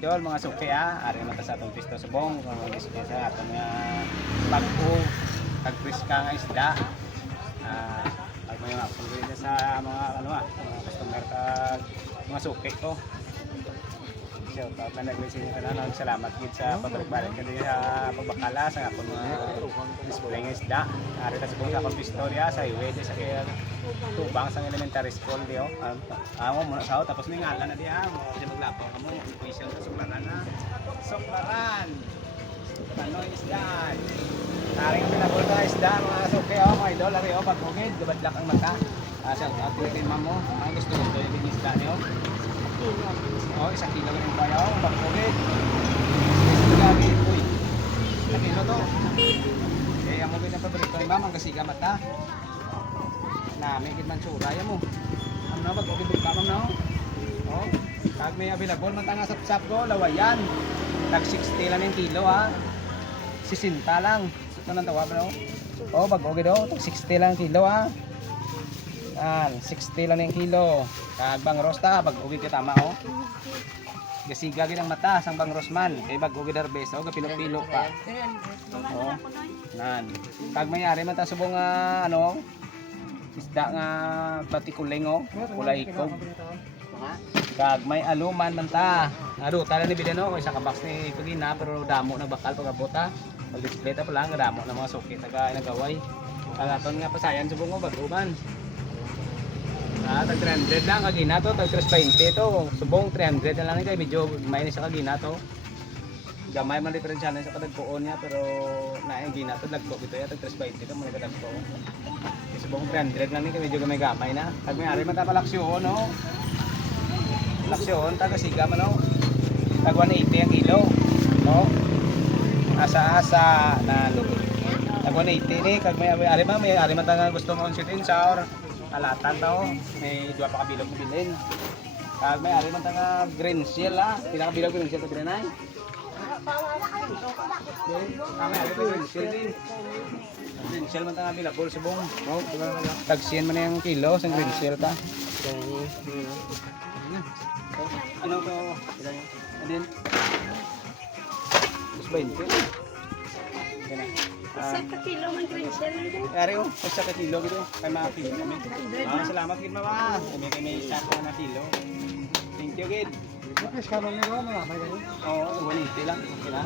idol, mga suki ari man ta sa atong pisto subong kung mag-isip sa atong bago tagpriska nga isda. Pag may mga sa mga mga customer kag mga suki ko. Shout out na nag-message ka na. Salamat gid sa pagbalik ka din sa pagbakala sa akong mga display ng isda. Ari ta sa akong istorya sa highway sa kaya tubang sa elementary school dio. Amo mo sa tapos ning ngalan na diha mo di maglapaw kamo official sa Suklaran na. Suklaran. Ano isda? Taring pinabol ka isda mga suki mga idol ari pagkugid gabadlak ang mata. Shout out din mamo. Ang gusto yung isda niyo. Oh, 1 kilo ng bayaw, bakugid. Lagi, uy. Nakino to. Kaya mo gid ang paborito ni mama, ang kasiga mata. Nami gid man tsura ya mo. Ano na bakugid ka ma'am no? Oh, tag may available man tanga sap-sap ko, lawayan. Tag 60 lang yung kilo ha. 60 lang. Ito nang tawag no. Oh, bakugid do, tag 60 lang kilo ha. 60 lang yung kilo. Kag bang rosta pag ugi ka tama oh. Gasiga gid ang mata sang bang rosman kay bag ugi darbes oh gapilo-pilo pa. Oh. Nan. Kag mayari man ta subong ano isda nga batikuling oh, kulay ikog. Kag may aluman man ta. Ado tala ni bidano kay sa box ni pagina pero damo na bakal pagabota. Pag display ta pala nga damo na mga suki taga nagaway. Kag aton nga pasayan subong oh bag-uban. Tag 300 lang kagina to, tag 320 to. Subong 300 na lang kay medyo may ni sa kagina to. Gamay man diferensya na sa kadagpoon niya pero naay gina to dagpo bito ya tag 320 to mo kadagpo. Subong 300 lang ni kay medyo gamay na. Kag may ari man ta palaksyon no. Laksyon tag siga man no. Tag 180 ang kilo. No. Asa-asa na tag 180 ni kag may ari man ta gusto mo sit in sour. Alatan daw, may dua pa kabilog na bilhin. Kag may ari man ta nga green shell pinakabilog green shell to grenay. Kami ari pa green shell din. Green shell man ta nga bilabol subong. Oh, tag 100 man yung kilo sa green shell ta. Ano to? Adin. 20. Isa ka kilo man green shell nito. Ari oh, isa ka kilo gito. Kay mga kilo kami. Salamat gid mama. Kami isa ka na kilo. Thank you gid. Kapis ka man ni Ron, may ganun. Oo, 180 lang. Okay na.